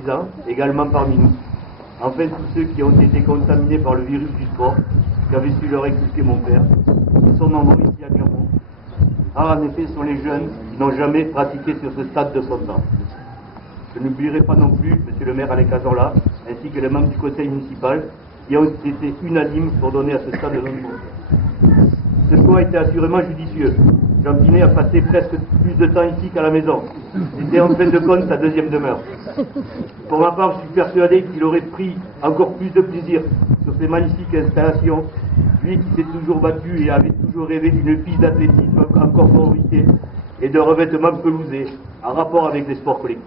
sympathisants, également parmi nous. Enfin, tous ceux qui ont été contaminés par le virus du sport, qu'avait su leur expliquer mon père. Ils sont nombreux ici à Clermont. En effet, ce sont les jeunes qui n'ont jamais pratiqué sur ce stade de son temps. Je n'oublierai pas non plus, monsieur le maire Alain Cazorla, ainsi que les membres du conseil municipal, qui ont été unanimes pour donner à ce stade de notre. Ce choix était assurément judicieux. Jean Pinet a passé presque plus de temps ici qu'à la maison. C'était en fin de compte sa deuxième demeure. Pour ma part, je suis persuadé qu'il aurait pris encore plus de plaisir sur ces magnifiques installations, lui qui s'est toujours battu et avait toujours rêvé d'une piste d'athlétisme en conformité et de revêtements pelousés en rapport avec les sports collectifs.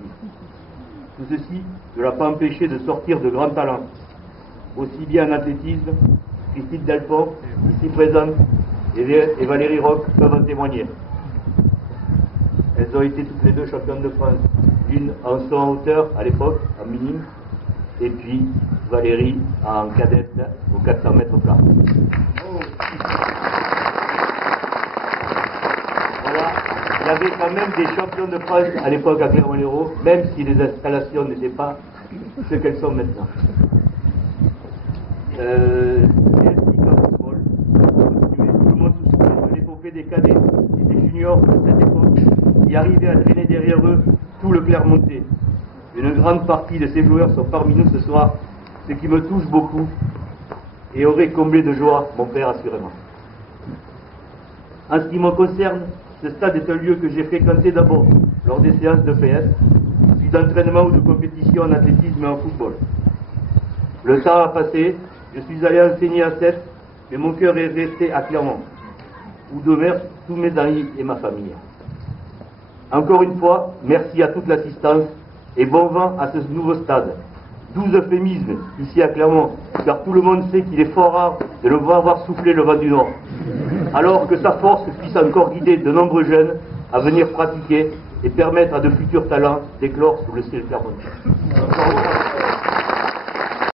Tout ceci ne l'a pas empêché de sortir de grands talents, aussi bien en athlétisme, Christine Delpont, ici présente, et Valérie Roch peuvent en témoigner. Elles ont été toutes les deux championnes de France, l'une en saut en hauteur à l'époque, en minime, et puis Valérie en cadette aux 400 mètres plat. Voilà, il y avait quand même des champions de France à l'époque à Clermont-Lérault, même si les installations n'étaient pas ce qu'elles sont maintenant. Des cadets et des juniors de cette époque qui arrivaient à traîner derrière eux tout le Clermontais. Une grande partie de ces joueurs sont parmi nous ce soir, ce qui me touche beaucoup et aurait comblé de joie mon père assurément. En ce qui me concerne, ce stade est un lieu que j'ai fréquenté d'abord lors des séances de PS, puis d'entraînement ou de compétition en athlétisme et en football. Le temps a passé, je suis allé enseigner à Sète, mais mon cœur est resté à Clermont, où demeurent tous mes amis et ma famille. Encore une fois, merci à toute l'assistance et bon vent à ce nouveau stade. 12 euphémismes ici à Clermont, car tout le monde sait qu'il est fort rare de le voir souffler le vent du Nord, alors que sa force puisse encore guider de nombreux jeunes à venir pratiquer et permettre à de futurs talents d'éclore sous le ciel clermontais.